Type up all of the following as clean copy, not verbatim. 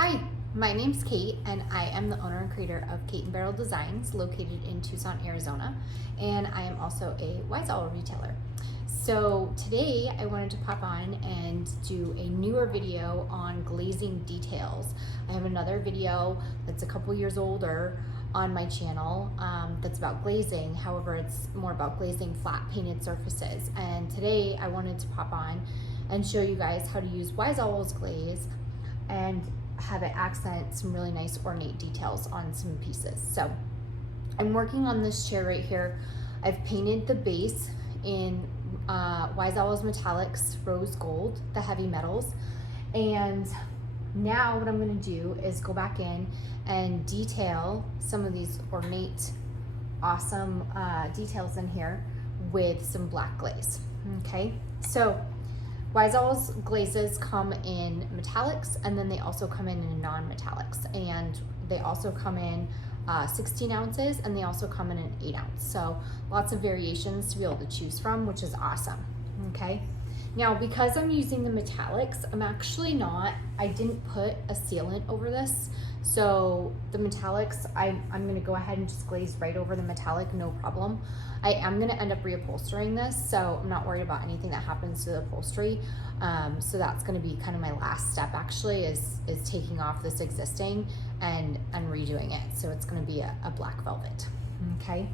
Hi, my name's Kate and I am the owner and creator of Kate&Barrel Designs located in Tucson, Arizona, and I am also a Wise Owl retailer. So today I wanted to pop on and do a newer video on glazing details. I have another video that's a couple years older on my channel that's about glazing. However, it's more about glazing flat painted surfaces. And today I wanted to pop on and show you guys how to use Wise Owl's glaze and have it accent some really nice ornate details on some pieces. So I'm working on this chair right here. I've painted the base in Wise Owl's Metallics Rose Gold, the heavy metals. And now what I'm gonna do is go back in and detail some of these ornate, awesome details in here with some black glaze, okay? So Wise Owl's glazes come in metallics, and then they also come in non-metallics, and they also come in 16 ounces, and they also come in an 8 ounce. So lots of variations to be able to choose from, which is awesome, okay? Now, because I'm using the metallics, I didn't put a sealant over this. So the metallics, I'm gonna go ahead and just glaze right over the metallic, no problem. I am gonna end up reupholstering this, so I'm not worried about anything that happens to the upholstery. So that's gonna be kind of my last step actually, is taking off this existing and redoing it. So it's gonna be a black velvet, okay?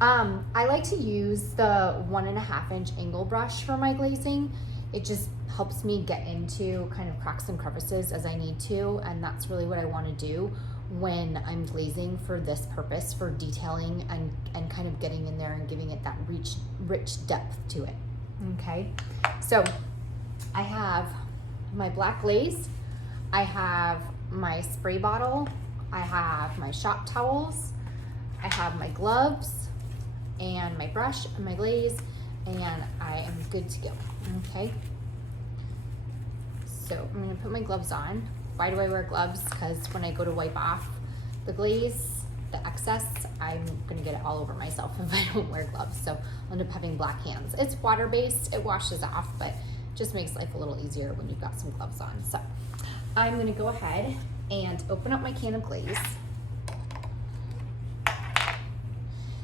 I like to use the 1.5 inch angle brush for my glazing. It just helps me get into kind of cracks and crevices as I need to, and that's really what I want to do when I'm glazing for this purpose, for detailing and kind of getting in there and giving it that rich depth to it, okay? So I have my black glaze, I have my spray bottle, I have my shop towels, I have my gloves, and my brush and my glaze, and I am good to go, okay? So I'm gonna put my gloves on. Why do I wear gloves? Because when I go to wipe off the glaze, the excess, I'm gonna get it all over myself if I don't wear gloves. So I'll end up having black hands. It's water-based, it washes off, but just makes life a little easier when you've got some gloves on. So I'm gonna go ahead and open up my can of glaze.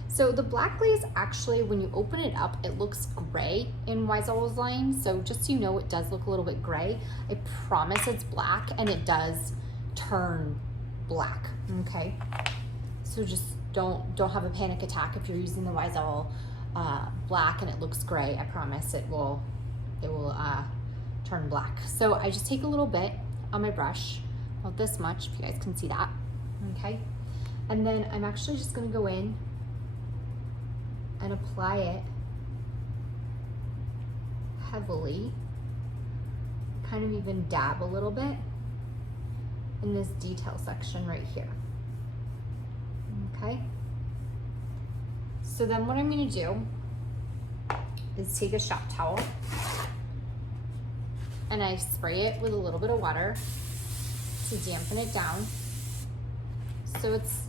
So the black glaze, actually, when you open it up, it looks gray in Wise Owl's line. So just so you know, it does look a little bit gray. I promise it's black, and it does turn black, okay? So just don't have a panic attack if you're using the Wise Owl black and it looks gray. I promise it will turn black. So I just take a little bit on my brush, about this much, if you guys can see that, okay? And then I'm actually just gonna go in and apply it heavily, kind of even dab a little bit in this detail section right here, okay? So then what I'm gonna do is take a shop towel and I spray it with a little bit of water to dampen it down. So it's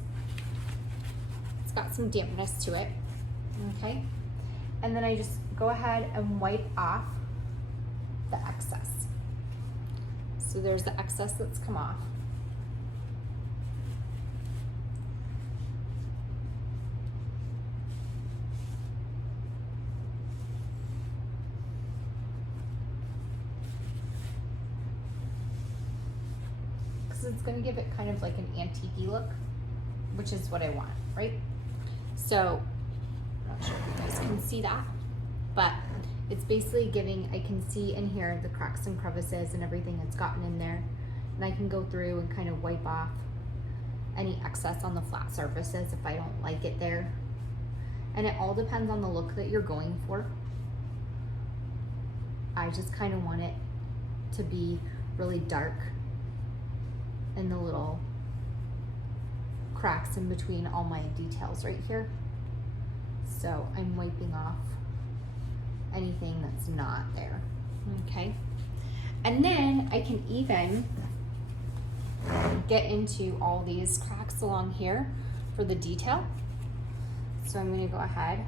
got some dampness to it. Okay, and then I just go ahead and wipe off the excess. So there's the excess that's come off. Because it's going to give it kind of like an antique-y look, which is what I want, right? So not sure if you guys can see that, but it's basically giving, I can see in here the cracks and crevices and everything that's gotten in there, and I can go through and kind of wipe off any excess on the flat surfaces if I don't like it there. And it all depends on the look that you're going for. I just kind of want it to be really dark in the little cracks in between all my details right here. So I'm wiping off anything that's not there, okay? And then I can even get into all these cracks along here for the detail. So I'm gonna go ahead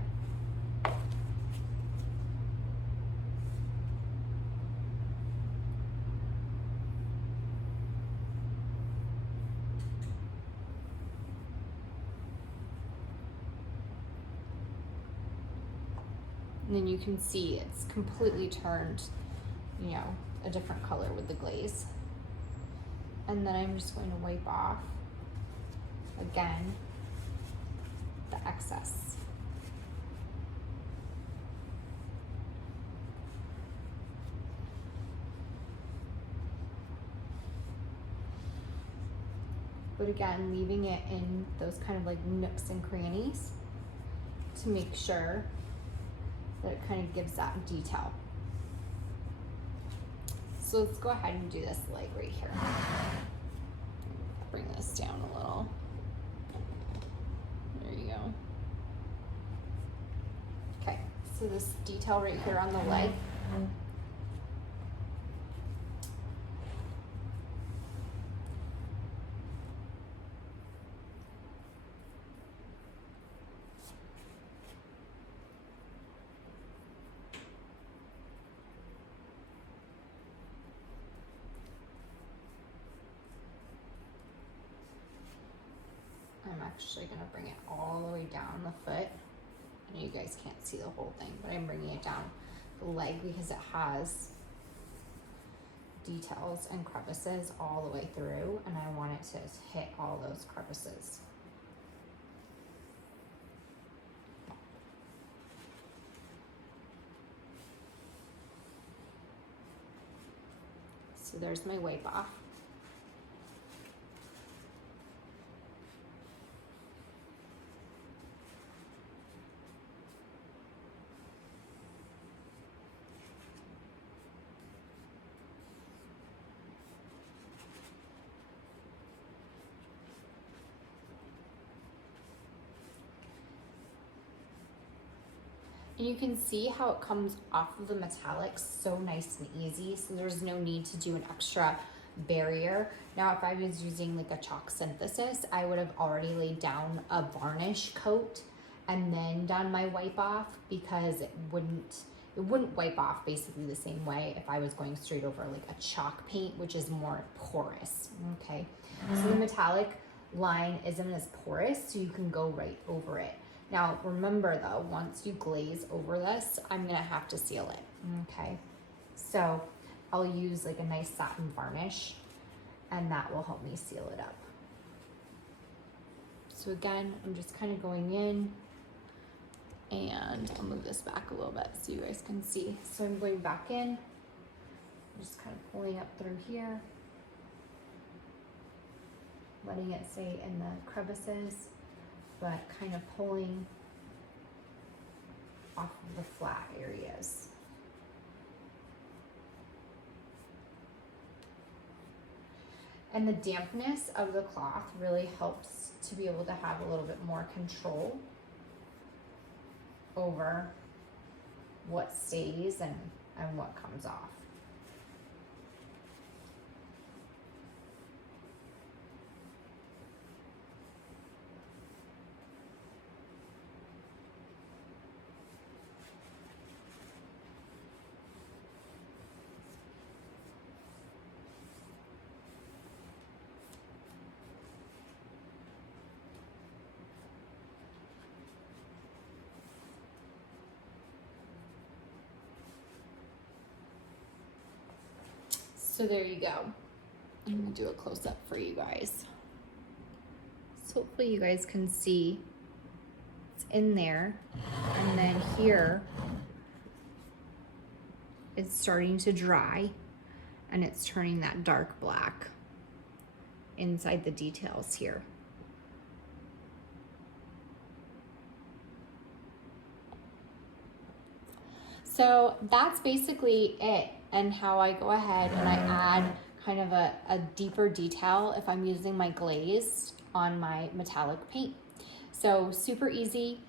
And then you can see it's completely turned, you know, a different color with the glaze. And then I'm just going to wipe off, again, the excess. But again, leaving it in those kind of like nooks and crannies to make sure that it kind of gives that detail. So let's go ahead and do this leg right here. Bring this down a little. There you go. Okay, so this detail right here on the leg. I'm actually going to bring it all the way down the foot. I know you guys can't see the whole thing, but I'm bringing it down the leg because it has details and crevices all the way through, and I want it to hit all those crevices. So there's my wipe off. And you can see how it comes off of the metallics so nice and easy. So there's no need to do an extra barrier. Now, if I was using like a chalk synthesis, I would have already laid down a varnish coat and then done my wipe off, because it wouldn't wipe off basically the same way if I was going straight over like a chalk paint, which is more porous, okay? So the metallic line isn't as porous, so you can go right over it. Now, remember though, once you glaze over this, I'm gonna have to seal it, okay? So I'll use like a nice satin varnish, and that will help me seal it up. So again, I'm just kind of going in, and I'll move this back a little bit so you guys can see. So I'm going back in, just kind of pulling up through here, letting it stay in the crevices, but kind of pulling off of the flat areas. And the dampness of the cloth really helps to be able to have a little bit more control over what stays and what comes off. So there you go. I'm gonna do a close up for you guys. So hopefully you guys can see it's in there. And then here, it's starting to dry and it's turning that dark black inside the details here. So that's basically it, and how I go ahead and I add kind of a deeper detail if I'm using my glaze on my metallic paint. So super easy,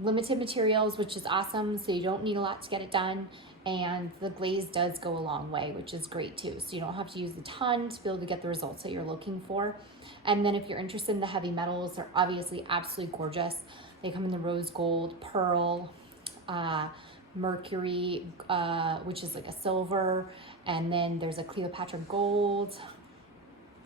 limited materials, which is awesome, so you don't need a lot to get it done, and the glaze does go a long way, which is great too. So you don't have to use a ton to be able to get the results that you're looking for. And then if you're interested in the heavy metals, they're obviously absolutely gorgeous. They come in the rose gold, pearl, mercury, which is like a silver, and then there's a Cleopatra gold,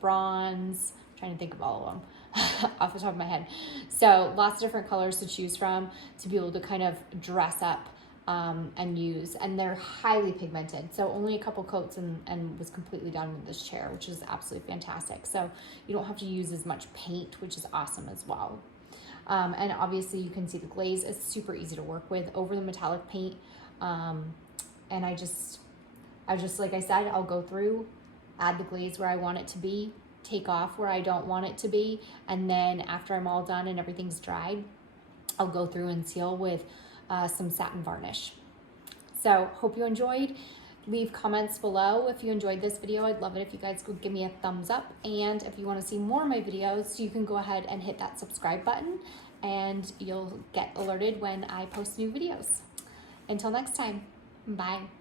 bronze, I'm trying to think of all of off the top of my head. So lots of different colors to choose from to be able to kind of dress up and use, and they're highly pigmented. So only a couple coats and was completely done with this chair, which is absolutely fantastic. So you don't have to use as much paint, which is awesome as well. And obviously you can see the glaze is super easy to work with over the metallic paint. And I just, like I said, I'll go through, add the glaze where I want it to be, take off where I don't want it to be, and then after I'm all done and everything's dried, I'll go through and seal with some satin varnish. So hope you enjoyed. Leave comments below if you enjoyed this video. I'd love it if you guys would give me a thumbs up, and if you want to see more of my videos, you can go ahead and hit that subscribe button and you'll get alerted when I post new videos. Until next time, bye.